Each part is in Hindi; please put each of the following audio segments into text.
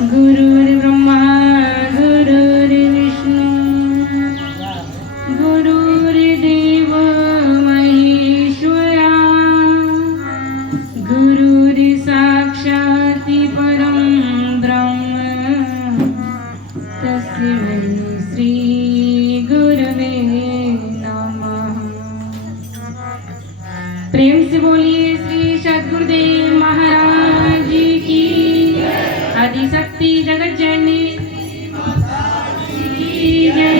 गुरुर्ब्रह्मा गुरुर्विष्णु गुरुर्देवो महेश्वरा गुरुर्साक्षात् परं ब्रह्म तस्मै श्री गुरवे नमः। प्रेम से बोलिए श्री सद्गुरुदेव महाराज की आदिशक्ति जगत जननी की जय।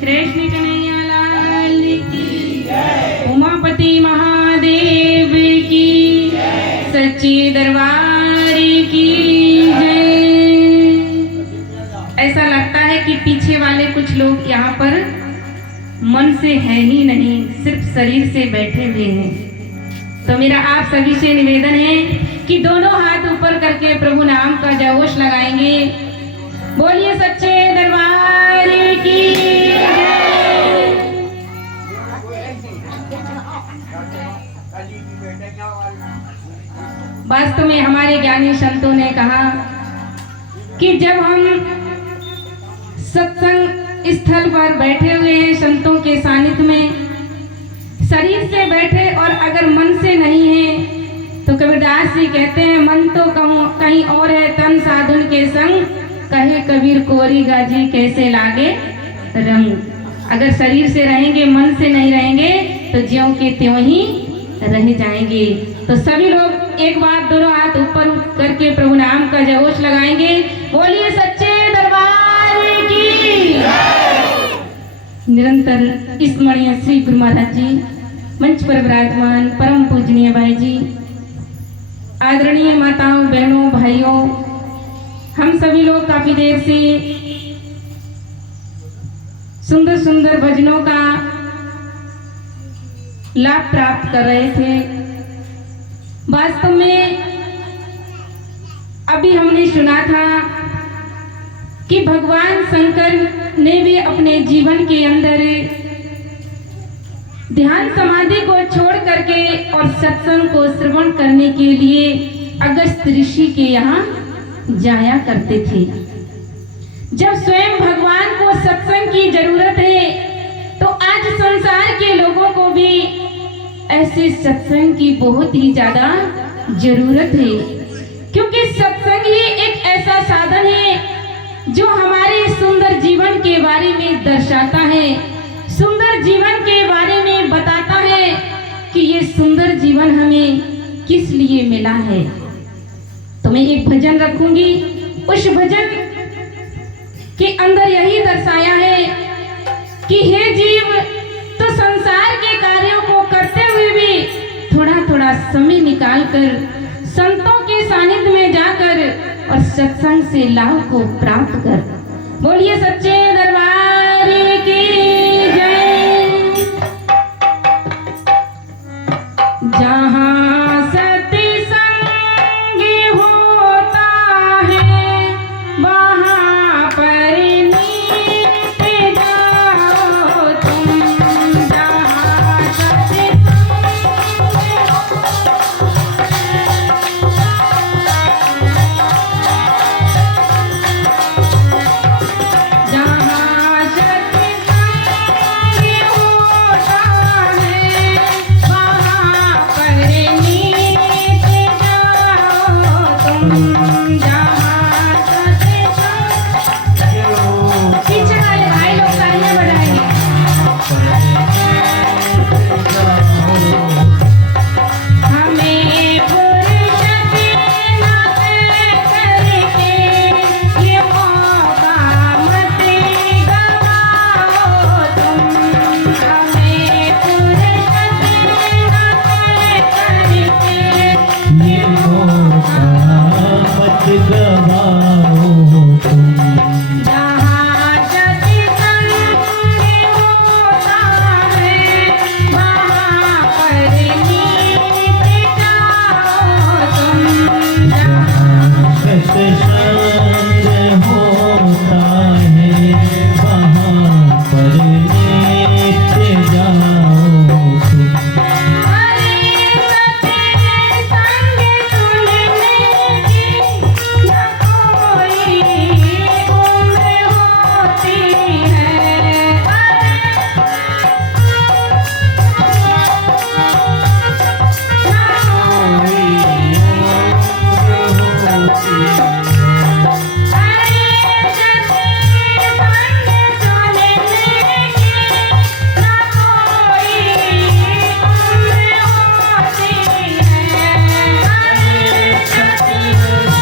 कृष्ण कन्हैया लाल की जय। उमापति महादेव की सच्चे दरबार की जय। ऐसा लगता है कि पीछे वाले कुछ लोग यहाँ पर मन से है ही नहीं, सिर्फ शरीर से बैठे हुए हैं। तो मेरा आप सभी से निवेदन है कि दोनों हाथ ऊपर करके प्रभु नाम का जयघोष लगाएंगे। बोलिए सच्चे दरबार की जय। वास्तव में हमारे ज्ञानी संतों ने कहा कि जब हम सत्संग स्थल पर बैठे हुए हैं संतों के सानिध्य में, शरीर से बैठे और अगर मन से नहीं है तो कबीरदास जी कहते हैं मन तो कहीं और है, तन साधुन के संग कहे कबीर कोरी गाजी कैसे लागे रंग। अगर शरीर से रहेंगे मन से नहीं रहेंगे तो ज्यों के त्यों ही रह जाएंगे। तो सभी लोग एक बार दोनों हाथ ऊपर करके प्रभु नाम का जयघोष लगाएंगे। बोलिए सच्चे दरबार की निरंतर स्मरणीय श्री गुरु महाराज जी, मंच पर विराजमान परम पूजनीय भाई जी, आदरणीय माताओं बहनों भाइयों, हम सभी लोग काफी देर से सुंदर सुंदर भजनों का लाभ प्राप्त कर रहे थे। वास्तव में अभी हमने सुना था कि भगवान शंकर ने भी अपने जीवन के अंदर ध्यान समाधि को छोड़ करके और सत्संग को श्रवण करने के लिए अगस्त ऋषि के यहाँ जाया करते थे। जब स्वयं भगवान को सत्संग की जरूरत है तो आज संसार के लोगों को भी ऐसे सत्संग की बहुत ही ज्यादा जरूरत है, क्योंकि सत्संग ही एक ऐसा साधन है जो हमारे सुंदर जीवन के बारे में दर्शाता है, सुंदर जीवन के बारे में बताता है कि ये सुंदर जीवन हमें किस लिए मिला है। तो मैं एक भजन रखूंगी, उस भजन के अंदर यही दर्शाया है कि हे जीव, तो संसार के कार्यों को करते हुए भी थोड़ा थोड़ा समय निकालकर संतों के सानिध्य में जाकर और सत्संग से लाभ को प्राप्त कर। बोलिए सच्चे दरबार की जय। जहाँ सत्संग होता है वहाँ पर नीत जाओ तुम। जहाँ सत्संग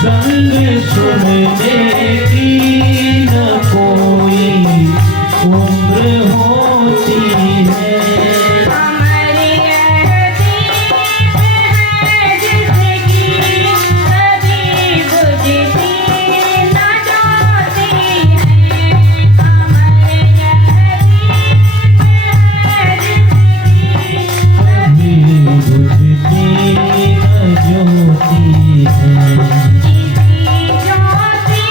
संग सुनने की न कोई उम्र होती है। हमारे अतीत है जिसकी कभी बुझती न जाती है। हमारे अतीत है जिसकी कभी बुझती न ज्योति है। किसी ज्योति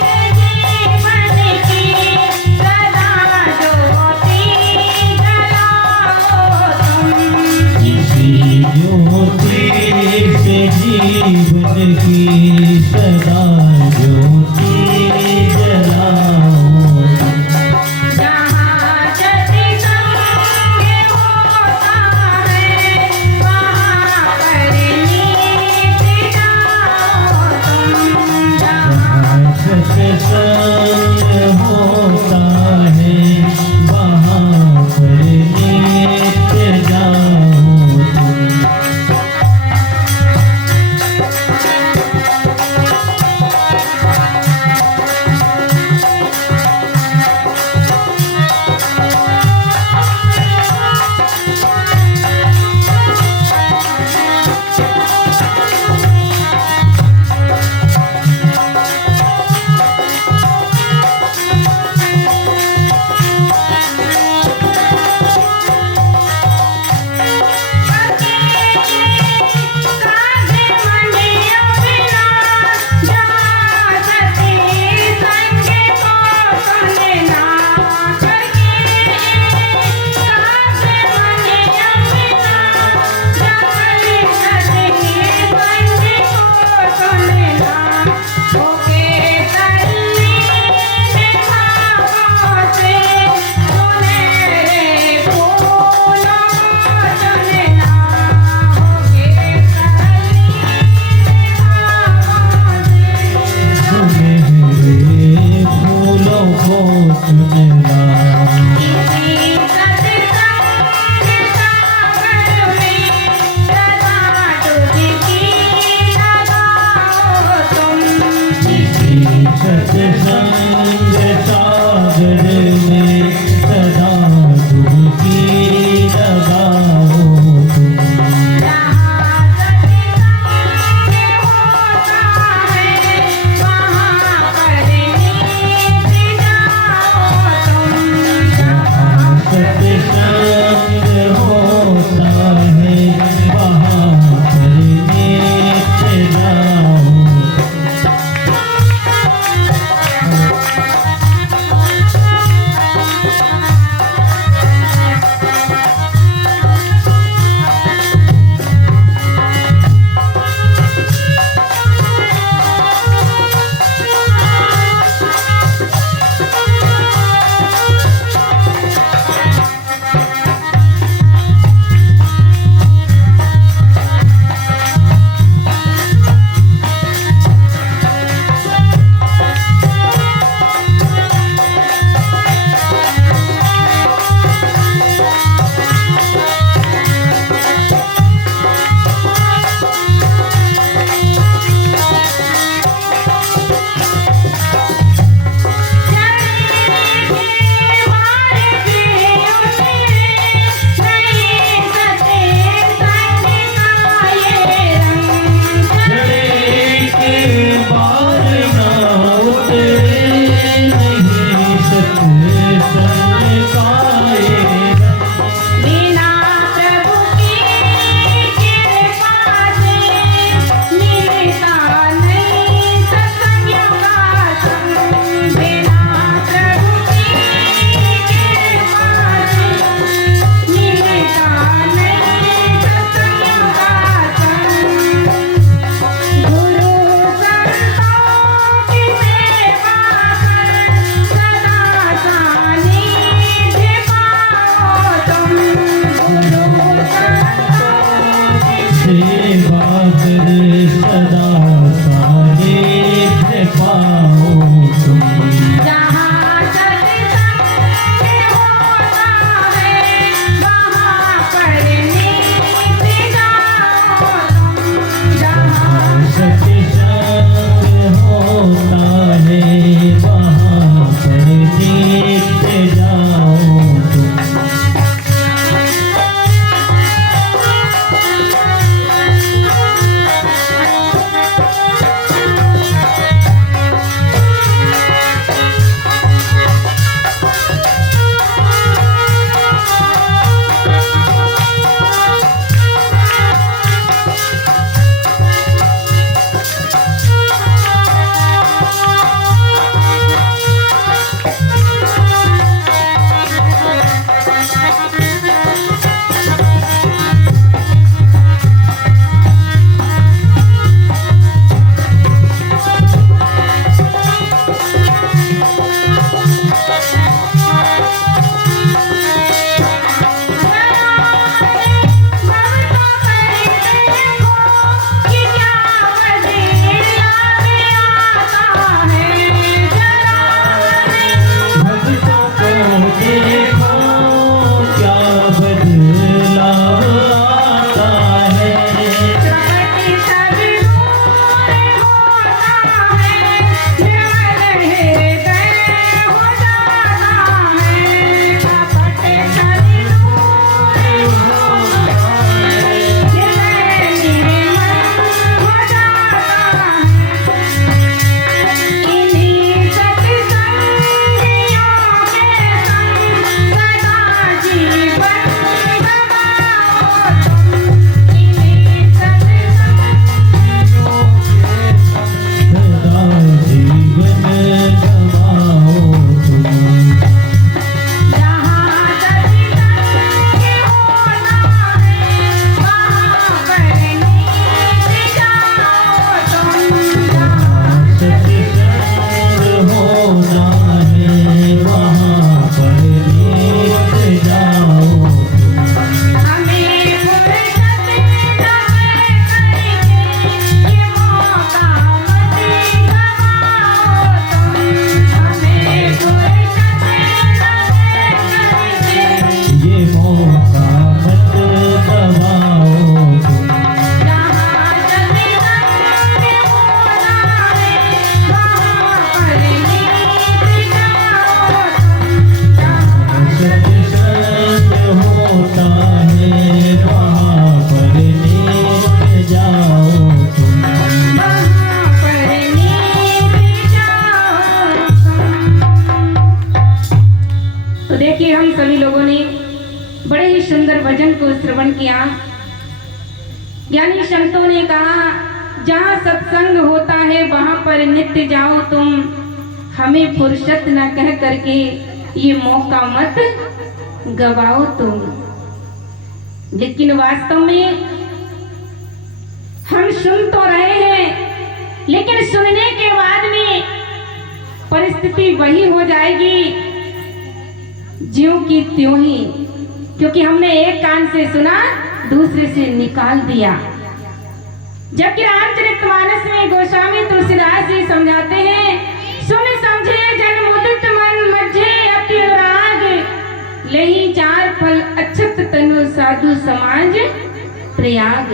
से जीवन की सदा ज्योति जलाओ तुम। किसी ज्योति से जीवन की सदा ज्योति जलाओ। जहाँ सत्संग होता है वहाँ पर नीत जाओ तुम। जहाँ सत्संग होता है वहाँ पर नित्य जाओ तुम। ज्ञानी संतों ने कहा, जहाँ सत्संग होता है वहां पर नित्य जाओ तुम, हमें फुर्सत न कह करके ये मौका मत गवाओ तुम। लेकिन वास्तव में हम सुन तो रहे हैं, लेकिन सुनने के बाद में परिस्थिति वही हो जाएगी ज्यों की त्यों ही, क्योंकि हमने एक कान से सुना दूसरे से निकाल दिया। जबकि रामचरितमानस में गोस्वामी तुलसीदास जी समझाते हैं, सुन समझे जन मुदित मन मझे अति अनुराग, लेहि चार फल अक्षत तनु साधु समाज प्रयाग।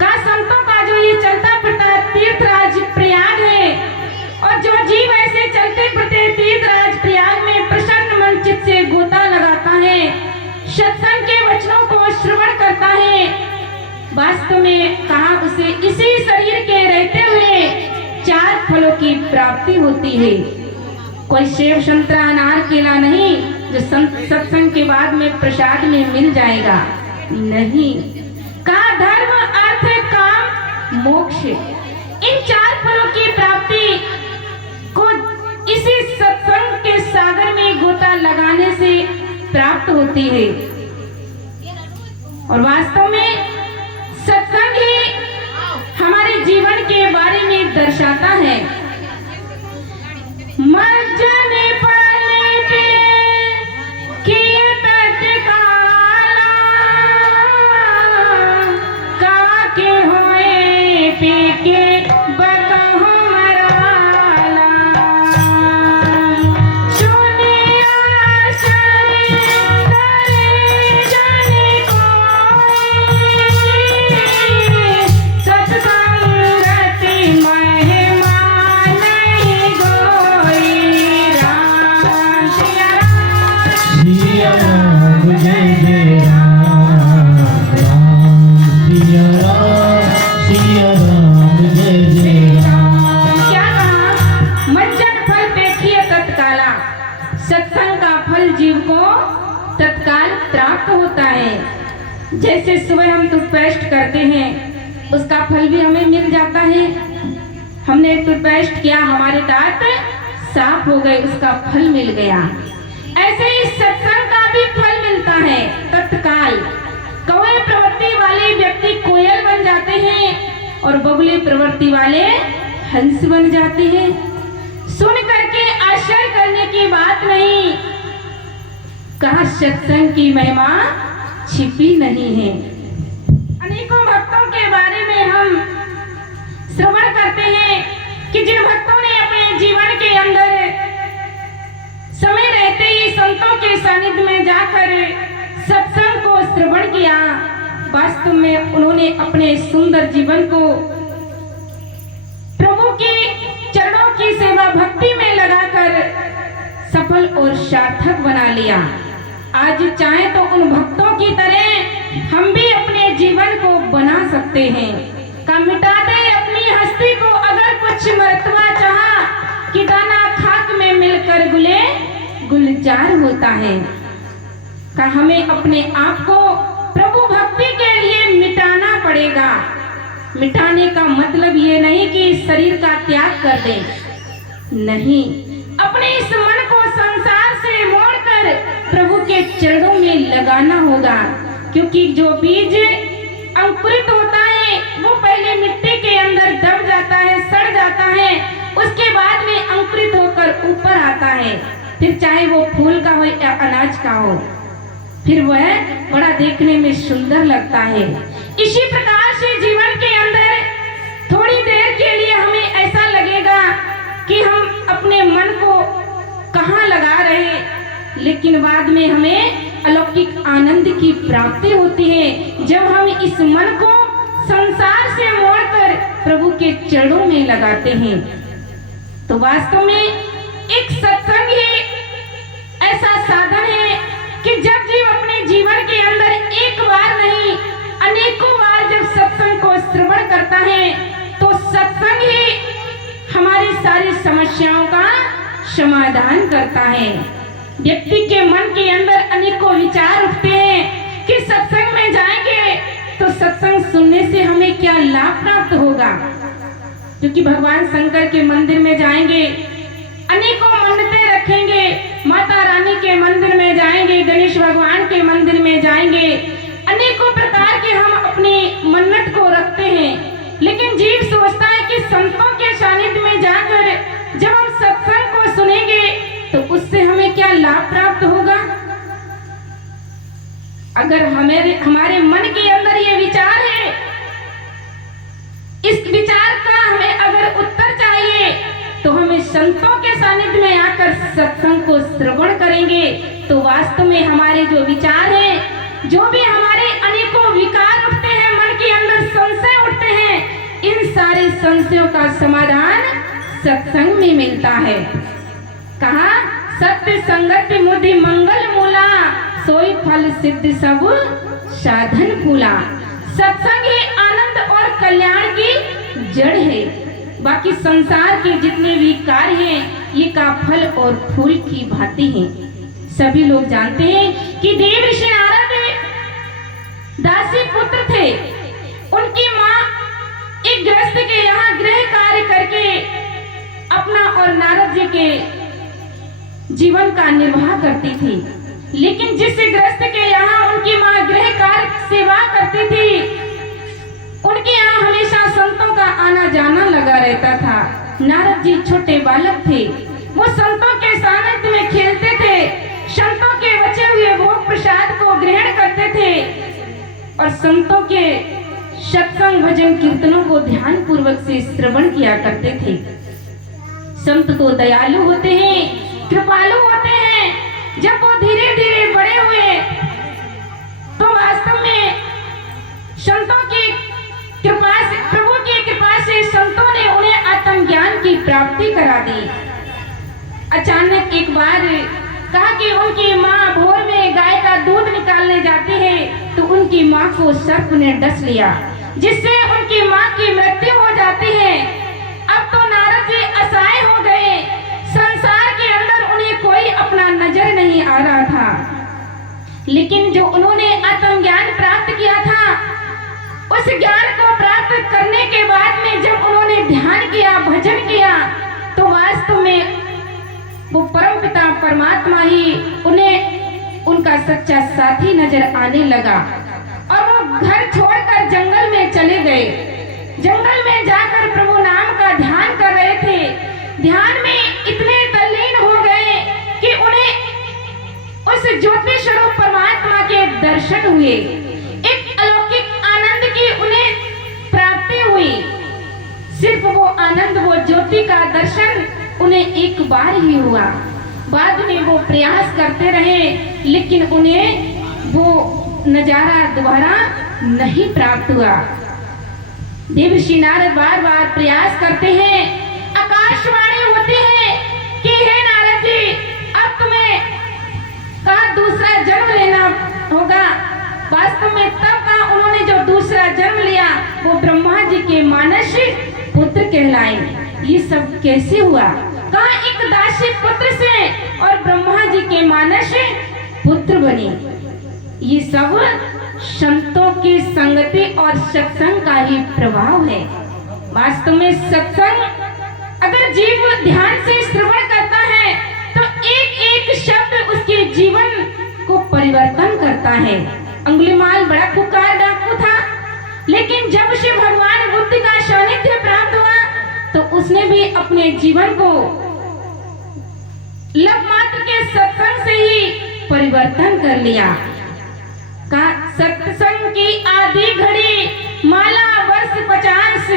का संतों का जो ये चलता फिरता तीर्थराज प्रयाग है, और जो जीव ऐसे चलते फिरते तीर्थराज प्रयाग में प्रसन्न मन चित्त से गोता लगाता है, सत्संग के वचनों को श्रवण करता है, वास्तव में कहा उसे इसी शरीर के रहते हुए चार फलों की प्राप्ति होती है। कोई सेव संतरा अनार केला नहीं जो सत्संग के बाद में प्रसाद में मिल जाएगा, नहीं। का धर्म अर्थ काम मोक्ष, इन चार फलों की प्राप्ति को इसी सत्संग के सागर में गोता लगाने से प्राप्त होती है। और वास्तव में सत्संग ही हमारे जीवन के बारे में दर्शाता है। मज्जने पाले पे किए तत्काला, काके होए पे के बकहो मराला, सुनिया सरे करे जाने कोई, सत्संगति महिमा नहीं गोई। राम सिया राम, सिया राम जय जय राम, राम सिया राम जय जय राम। क्या कहा? मज्जन फल देखिए तत्काला, सत्संग का फल जीव को तत्काल प्राप्त होता है। जैसे सुबह हम टूथपेस्ट करते हैं, उसका फल भी हमें मिल जाता है। हमने टूथपेस्ट किया, हमारे दांत साफ हो गए, उसका फल मिल गया। ऐसे ही सत्संग का भी फल मिलता है तत्काल। कौवे प्रवृत्ति वाले व्यक्ति कोयल बन जाते हैं और बगुले प्रवृत्ति वाले हंस बन जाते हैं। सुन करके आश्चर्य करने की बात नहीं, कहा सत्संग की महिमा छिपी नहीं है। अनेकों भक्तों के बारे में हम श्रवण करते हैं कि जिन भक्तों ने अपने जीवन के अंदर समय रहते ही संतों के सानिध्य में जाकर सत्संग को श्रवण किया, वास्तव में उन्होंने अपने सुंदर जीवन को प्रभु के चरणों की सेवा भक्ति में लगाकर सफल और सार्थक बना लिया। आज चाहे तो उन भक्तों की तरह हम भी अपने जीवन को बना सकते हैं। का मिटा दे अपनी हस्ती को अगर कुछ मरतबा चाहा, कि दाना खाक में मिलकर गुले गुलजार होता है। का हमें अपने आप को प्रभु भक्ति के लिए मिटाना पड़ेगा। मिटाने का मतलब ये नहीं कि शरीर का त्याग कर दे, नहीं। अपने इस मन को संसार से मोड़कर प्रभु के चरणों में लगाना होगा, क्योंकि जो बीज अंकुरित होता है वो पहले मिट्टी के अंदर दब जाता है, सड़ जाता है, उसके बाद में अंकुरित होकर ऊपर आता है। फिर चाहे वो फूल का हो या अनाज का हो, फिर वह बड़ा देखने में सुंदर लगता है। इसी प्रकार से जीवन के अंदर थोड़ी देर के लिए हमें ऐसा लगेगा कि हम अपने मन को कहाँ लगा रहे, लेकिन बाद में हमें अलौकिक आनंद की प्राप्ति होती है जब हम इस मन को संसार से मोड़कर प्रभु के चरणों में लगाते हैं। तो वास्तव में एक सत्संग ही ऐसा साधन है कि जब जीव अपने जीवन के अंदर एक बार नहीं अनेकों बार जब सत्संग को श्रवण करता है, तो सत्संग ही हमारी सारी समस्याओं का समाधान करता है। व्यक्ति के मन के अंदर अनेकों विचार उठते हैं, कि सत्संग में जाएंगे तो सत्संग सुनने से हमें क्या लाभ प्राप्त होगा। क्योंकि भगवान शंकर के मंदिर में जाएंगे, अनेकों मन्नतें रखेंगे, माता रानी के मंदिर में जाएंगे, गणेश भगवान के मंदिर में जाएंगे, अनेकों प्रकार के हम अपनी मन्नत को रखते हैं। लेकिन जीव सोचता है कि संतों के सानिध्य में जाकर जब हम सत्संग को सुनेंगे तो उससे हमें क्या लाभ प्राप्त होगा। अगर हमारे मन के अंदर ये विचार है, इस विचार का हमें अगर उत्तर चाहिए तो हमें संतों के सानिध्य में आकर सत्संग को श्रवण करेंगे तो वास्तव में हमारे जो विचार हैं, जो भी हमारे अनेकों विकार उठते हैं, मन के अंदर संशय उठते हैं, इन सारे संशयों का समाधान सत्संग में मिलता है। कहा सत्य संगत मुधि मंगल मूला, सोई फल सिद्ध सब साधन फूला। सत्संग ही आनंद और कल्याण की जड़ है। बाकी संसार के जितने भी कार्य हैं ये का फल और फूल की भांति हैं। सभी लोग जानते हैं कि देव ऋषि नारद दासी पुत्र थे। उनकी माँ एक गृहस्थ के यहाँ गृह कार्य करके अपना और नारद जी के जीवन का निर्वाह करती थी। लेकिन जिस गृहस्थ के यहाँ उनकी माँ गृह कार्य सेवा करती थी, उनके यहाँ हमेशा संतों का आना जाना लगा रहता था। नारद जी छोटे बालक थे, वो संतों के सानिध्य में खेलते थे, संतों के बचे हुए भोग प्रसाद को ग्रहण करते थे और संतों के सत्संग भजन कीर्तनों को ध्यान पूर्वक से श्रवण किया करते थे। संत तो दयालु होते हैं, कृपालु होते हैं। जब वो धीरे धीरे बड़े हुए तो वास्तव में संतों की कृपा से, प्रभु की कृपा से संतों ने उन्हें आत्मज्ञान की प्राप्ति करा दी। अचानक एक बार कहा कि उनकी माँ भोर में गाय का दूध निकालने जाती है तो उनकी माँ को सर्प ने डस लिया, जिससे उनकी माँ की मृत्यु हो जाती है। अब तो नारद जी असहाय हो गए, संसार के अंदर उन्हें कोई अपना नजर नहीं आ रहा था। लेकिन जो उन्होंने आत्मज्ञान प्राप्त किया था, उस ज्ञान को प्राप्त करने के बाद में जब उन्होंने ध्यान किया, भजन किया, तो वास्तव में वो परमपिता परमात्मा ही उन्हें उनका सच्चा साथी नजर आने लगा और वो घर छोड़कर जंगल में चले गए। जंगल में जाकर प्रभु नाम का ध्यान कर रहे थे। ध्यान में इतने तल्लीन हो गए कि उन्हें उस ज्योति स्वरूप परमात्मा के दर्शन हुए, एक अलौकिक आनंद की उन्हें प्राप्ति हुई। सिर्फ वो आनंद, वो ज्योति का दर्शन उन्हें एक बार ही हुआ। बाद में वो प्रयास करते रहे लेकिन उन्हें वो नजारा दोबारा नहीं प्राप्त हुआ। देवर्षि नारद बार बार प्रयास करते हैं, आकाशवाणी होती है कि हे नारद जी, अब तुम्हें कहा दूसरा जन्म लेना होगा। वास्तव में तब का उन्होंने जो दूसरा जन्म लिया वो ब्रह्मा जी के मानस पुत्र कहलाए। ये सब कैसे हुआ? कहा एक दासी पुत्र से और ब्रह्मा जी के मानस पुत्र बने। ये सब संतों की संगति और सत्संग का ही प्रभाव है। वास्तव में सत्संग अगर जीव ध्यान से श्रवण करता है तो एक एक शब्द उसके जीवन को परिवर्तन करता है। अंगुलीमाल बड़ा खुकार डाकू था, लेकिन जब से भगवान बुद्ध का सानिध्य प्राप्त हुआ तो उसने भी अपने जीवन को लब मात्र के सत्संग से ही परिवर्तन कर लिया। का सत्संग की आधी घड़ी माला वर्ष 50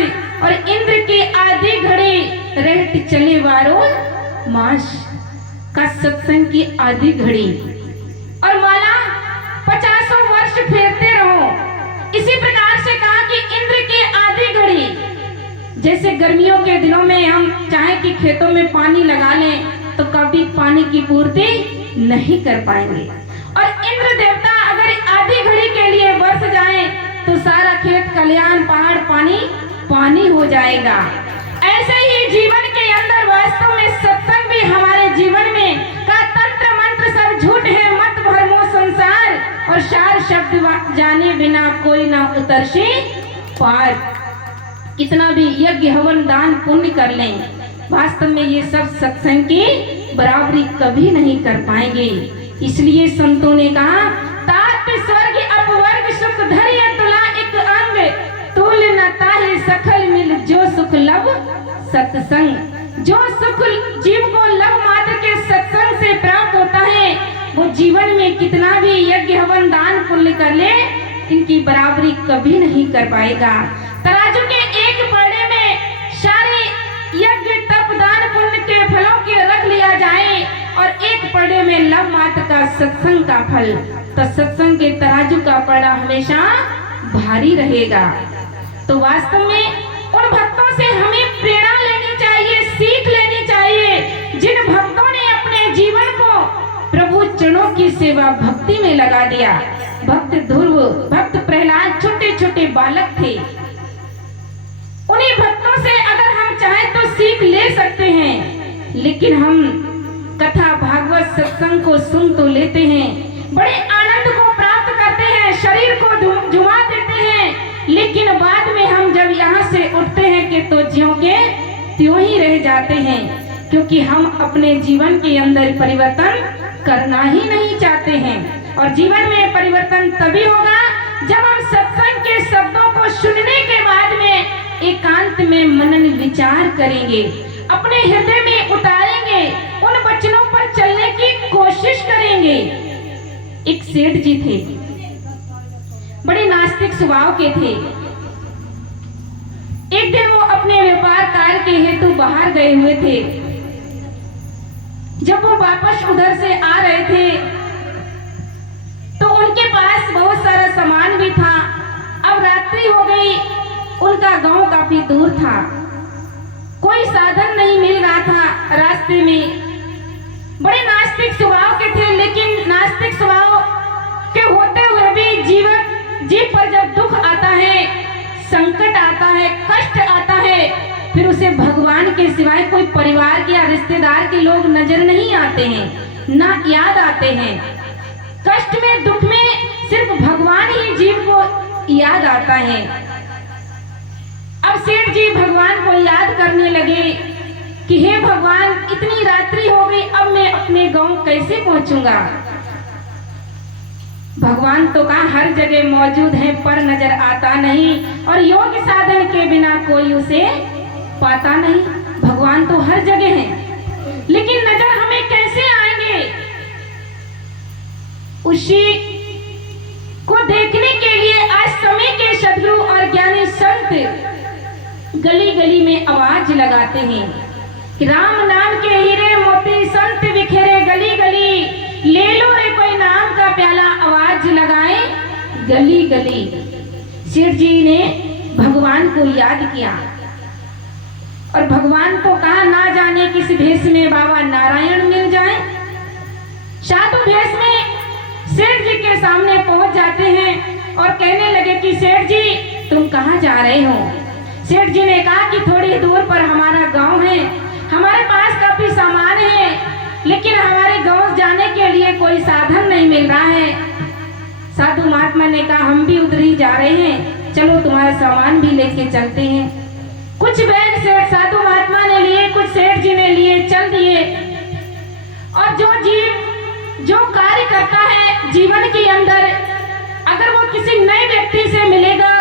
और इंद्र की आधी घड़ी रहट चले वारो मास। का सत्संग की आधी घड़ी और माला 50 वर्ष फेरते रहो। इसी प्रकार से कहा कि इंद्र की आधी घड़ी, जैसे गर्मियों के दिनों में हम चाहे कि खेतों में पानी लगा लें तो कभी पानी की पूर्ति नहीं कर पाएंगे, और इंद्र देवता अगर आधी घड़ी के लिए बरस जाए तो सारा खेत खलिहान पहाड़ पानी पानी हो जाएगा। ऐसे ही जीवन के अंदर वास्तव में सत्संग भी हमारे जीवन में का तंत्र मंत्र सब झूठ है, मत भरमो संसार और सार शब्द जाने बिना कोई ना उतरसे पार। कितना भी यज्ञ हवन दान पुण्य कर लें, वास्तव में ये सब सत्संग की बराबरी कभी नहीं कर पाएंगे। इसलिए संतों ने कहा, तात स्वर्ग अपवर्ग सुख धैर्य तुला एक अंग, तुल न ताहि सखल मिल जो सुख लव सत्संग। जो सुख जीव को लव मात्र के सत्संग से प्राप्त होता है, वो जीवन में कितना भी यज्ञ हवन दान पुण्य कर ले, इनकी बराबरी कभी नहीं कर पाएगा। तराजू के एक पड़े में सारे यज्ञ तप दान पुण्य के फलों के रख लिया जाए और एक पड़े में लव मात्र का सत्संग का फल, तो सत्संग के तराजू का पड़ा हमेशा भारी रहेगा। तो वास्तव में उन भक्तों से हमें प्रेरणा लेनी चाहिए, सीख लेनी चाहिए, जिन भक्तों ने अपने जीवन को प्रभु चरणों की सेवा भक्ति में लगा दिया। भक्त ध्रुव, भक्त प्रहलाद छोटे छोटे बालक थे। उन्हीं भक्तों से अगर हम चाहें तो सीख ले सकते हैं, लेकिन हम कथा भागवत सत्संग को सुन तो लेते हैं, बड़े आनंद को प्राप्त करते हैं, शरीर को जुमा देते हैं, लेकिन बाद में हम जब यहाँ से उठते हैं कि तो ज्यों के त्यों ही रह जाते हैं, क्योंकि हम अपने जीवन के अंदर परिवर्तन करना ही नहीं चाहते हैं। और जीवन में परिवर्तन तभी होगा जब हम सत्संग के शब्दों को सुनने के बाद में एकांत में मनन विचार करेंगे, अपने हृदय में उतारेंगे, उन वचनों पर चलने की कोशिश करेंगे। एक सेठ जी थे, बड़े नास्तिक स्वभाव के थे। एक दिन वो अपने व्यापार कार्य के हेतु बाहर गए हुए थे। जब वो वापस उधर से आ रहे थे तो उनके पास बहुत सारा सामान भी था। अब रात्रि हो गई, उनका गांव काफी दूर था, कोई साधन नहीं मिल रहा था रास्ते में। बड़े नास्तिक स्वभाव के थे, लेकिन नास्तिक स्वभाव के होते हुए भी जीव पर जब दुख आता है, संकट आता है, कष्ट आता है, फिर उसे भगवान के सिवाय कोई परिवार या रिश्तेदार के लोग नजर नहीं आते हैं, ना याद आते हैं। कष्ट में दुख में सिर्फ भगवान ही जीव को याद आता है। अब सेठ जी भगवान को याद करने लगे कि हे भगवान, इतनी रात्रि हो गई, अब मैं अपने गांव कैसे पहुंचूंगा। भगवान तो कहा हर जगह मौजूद है पर नजर आता नहीं, और योग्य साधन के बिना कोई उसे पाता नहीं। भगवान तो हर जगह है, लेकिन नजर हमें कैसे आएंगे। उसी को देखने के लिए आज समय के सद्गुरु और ज्ञानी संत गली गली में आवाज लगाते हैं कि राम नाम के हीरे मोती संत बिखेरे गली गली, ले लो रे कोई नाम का प्याला, आवाज लगाए गली गली। सेठ जी ने भगवान को याद किया और भगवान को कहा, ना जाने किस भेष में बाबा नारायण मिल जाए। साधु भेष में सेठ जी के सामने पहुंच जाते हैं और कहने लगे कि सेठ जी तुम कहाँ जा रहे हो। सेठ जी ने कहा कि थोड़ी दूर पर हमारा गांव है, हमारे पास काफी सामान है, लेकिन हमारे गांव जाने के लिए कोई साधन नहीं मिल रहा है। साधु महात्मा ने कहा हम भी उधर ही जा रहे हैं, चलो तुम्हारा सामान भी लेके चलते हैं। कुछ बैग से साधु महात्मा ने लिए, कुछ सेठ जी ने लिए, चल दिए। और जो जीव जो कार्य करता है जीवन के अंदर, अगर वो किसी नए व्यक्ति से मिलेगा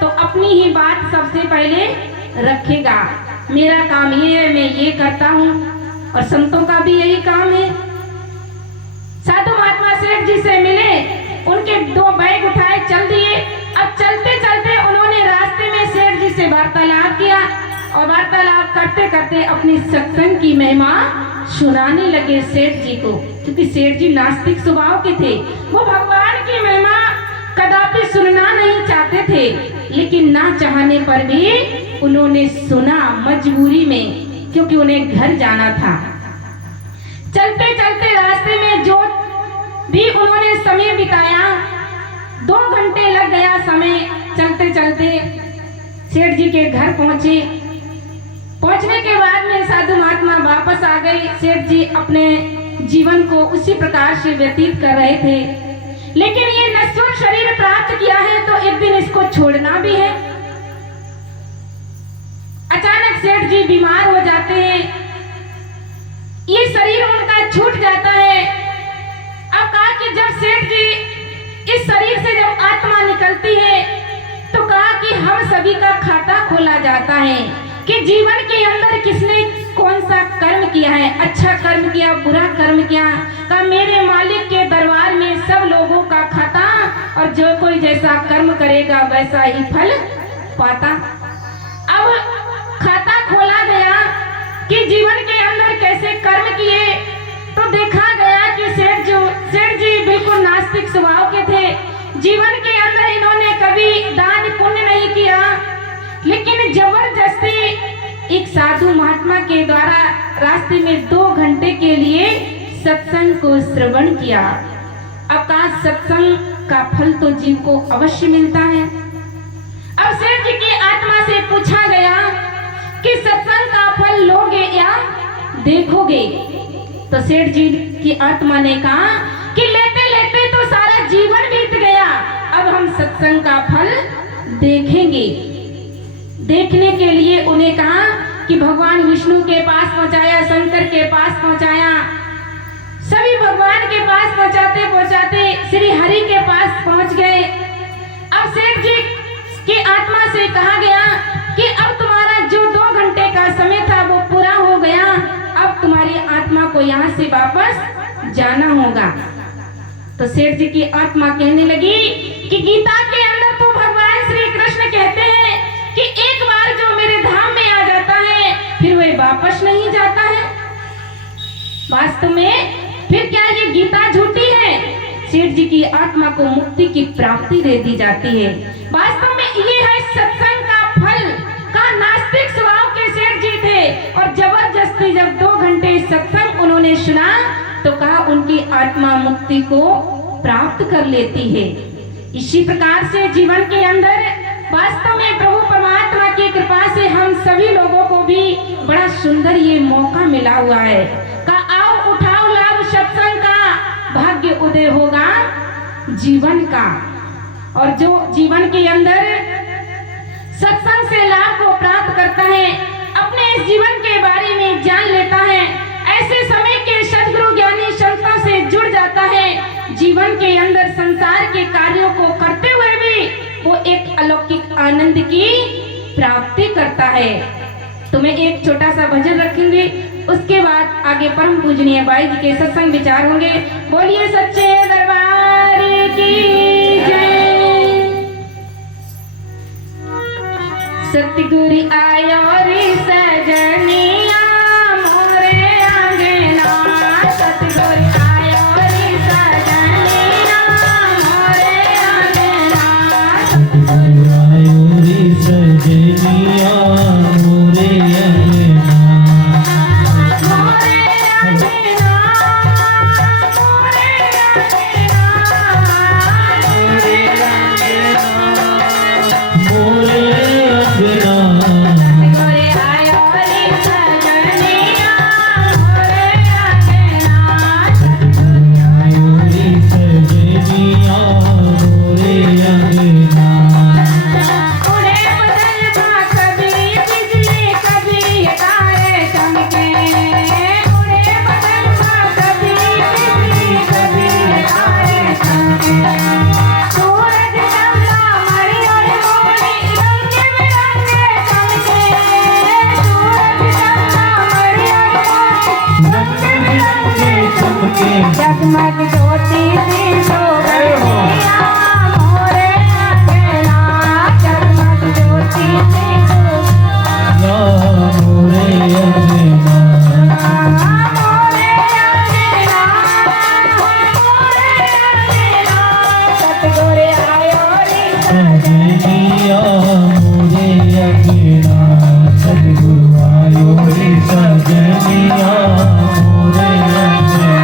तो अपनी ही बात सबसे पहले रखेगा। मेरा काम ये है, मैं ये करता हूँ, और संतों का भी यही काम है। साधु महात्मा सेठ जी से मिले, उनके 2 बैग उठाए, चल दिए। अब चलते चलते उन्होंने रास्ते में सेठ जी से वार्तालाप किया और वार्तालाप करते करते अपनी सत्संग की महिमा सुनाने लगे सेठ जी को, क्योंकि सेठ जी नास्तिक स्वभाव के थे। वो भगवान की महिमा कदापि सुनना नहीं चाहते थे, लेकिन ना चाहने पर भी उन्होंने सुना मजबूरी में, क्योंकि उन्हें घर जाना था। चलते चलते रास्ते में जो भी उन्होंने समय बिताया, 2 घंटे लग गया समय। चलते चलते सेठ जी के घर पहुंचे। पहुंचने के बाद में साधु महात्मा वापस आ गए। सेठ जी अपने जीवन को उसी प्रकार से व्यतीत कर रहे थे। लेकिन ये नश्वर शरीर प्राप्त किया है तो एक दिन इसको छोड़ना भी है। अचानक सेठ जी बीमार हो जाते हैं, ये शरीर उनका छूट जाता है। अब कहा कि जब सेठ जी इस शरीर से जब आत्मा निकलती है तो कहा कि हम सभी का खाता खोला जाता है कि जीवन के अंदर किसने कौन सा कर्म किया है, अच्छा कर्म किया, बुरा कर्म किया। का मेरे मालिक के दरबार में सब लोगों का खाता, और जो कोई जैसा कर्म करेगा वैसा ही फल पाता। अब खाता खोला गया कि जीवन के अंदर कैसे कर्म किए, तो देखा गया कि सेठ जी बिल्कुल नास्तिक स्वभाव के थे। जीवन के अंदर इन्होंने कभी दान पुण्य नहीं किया, लेकिन जबरदस्ती एक साधु महात्मा के द्वारा रास्ते में 2 घंटे के लिए सत्संग को श्रवण किया। अब कहा सत्संग का फल तो जीव को अवश्य मिलता है। अब सेठ जी की आत्मा से पूछा गया कि सत्संग का फल लोगे या देखोगे? तो सेठ जी की आत्मा ने कहा कि लेते लेते तो सारा जीवन बीत गया, अब हम सत्संग का फल देखेंगे। देखने के लिए उन्हें कहा कि भगवान विष्णु के पास पहुंचाया, शंकर के पास पहुंचाया, सभी भगवान के पास पहुंचाते पहुंचाते श्री हरि के पास पहुंच गए। अब सेठ जी की आत्मा से कहा गया कि अब तुम्हारा जो 2 घंटे का समय था वो पूरा हो गया, अब तुम्हारी आत्मा को यहाँ से वापस जाना होगा। तो सेठ जी की आत्मा कहने लगी कि गीता के अंदर तो भगवान श्री कृष्ण कहते हैं कि एक बार जो मेरे धाम में आ जाता है फिर वह वापस नहीं जाता है। वास्तव में फिर क्या ये गीता झूठी है? सेठ जी की आत्मा को मुक्ति की प्राप्ति दे दी जाती है। वास्तव में ये है सत्संग का फल। का नास्तिक स्वभाव के सेठ जी थे और जबरदस्ती जब 2 घंटे सत्संग उन्होंने सुना तो कहा उनकी आत्मा मुक्ति को प्राप्त कर लेती है। इसी प्रकार से जीवन के अंदर वास्तव में प्रभु परमात्मा की कृपा से हम सभी लोगों को भी बड़ा सुंदर ये मौका मिला हुआ है। का आओ उठाओ लाभ सत्संग का, भाग्य उदय होगा जीवन का। और जो जीवन के अंदर सत्संग से लाभ को प्राप्त करता है, अपने इस जीवन के बारे में जान लेता है, ऐसे समय के सद्गुरु ज्ञानी संतों से जुड़ जाता है, जीवन के अंदर संसार के कार्यों को करते हुए भी वो एक अलौकिक आनंद की प्राप्ति करता है। तो मैं एक छोटा सा भजन रखेंगे, उसके बाद आगे परम पूजनीय बाई जी के सत्संग विचार होंगे। बोलिए सच्चे दरबार की जय। सतगुरु आयो रे सजनिया मोरे आंगना, सतगुरु आयो रे सजनिया मोरे आंगना, सतगुरु आयो रे सजनिया मोरे अंगना, मोरे आंगना, मोरे आंगना, मोरे अंगना, मोरे आयो रे सजनिया मोरे आंगना, सतगुरु आयो रे सजनिया मोरे अंगना, उड़े बदलवा कभी बिजली कभी तारे चमके, उड़े बदलवा कभी बिजली कभी तारे चमके, सूरज चंदा मरी और मोरी रंग बिरंगे चमके, सूरज चंदा मरी और मोरी रंग बिरंगे चमके, जगमग ज्योति सी शोभनिया मोरे अंगना, जगमग ज्योति सी शोभनिया मोरे अंगना, मोरे अंगना, मोरे अंगना, सतगुरु आयो रे सजनिया मोरे अंगना, सतगुरु आयो रे सजनिया मोरे अंगना,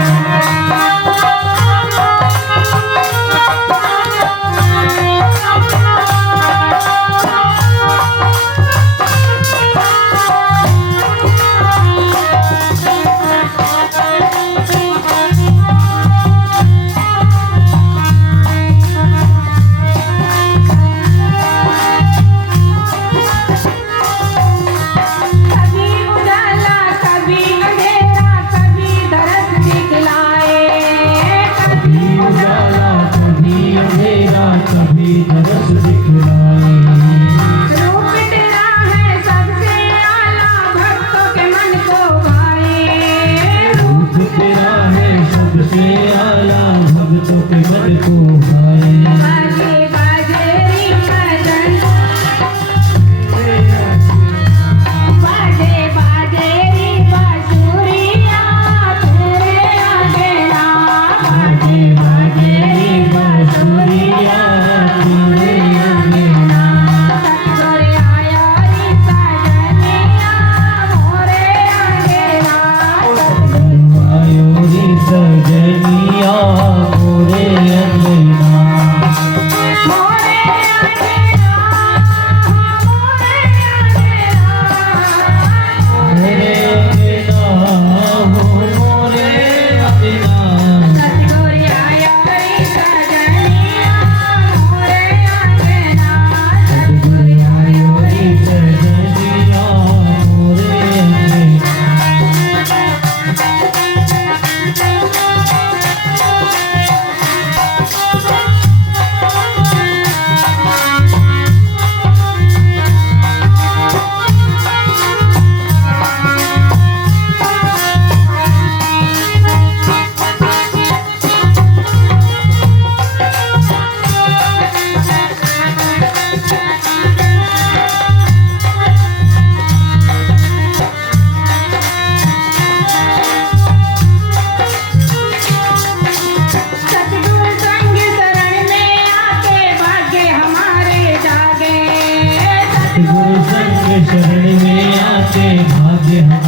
भाग्य हमारे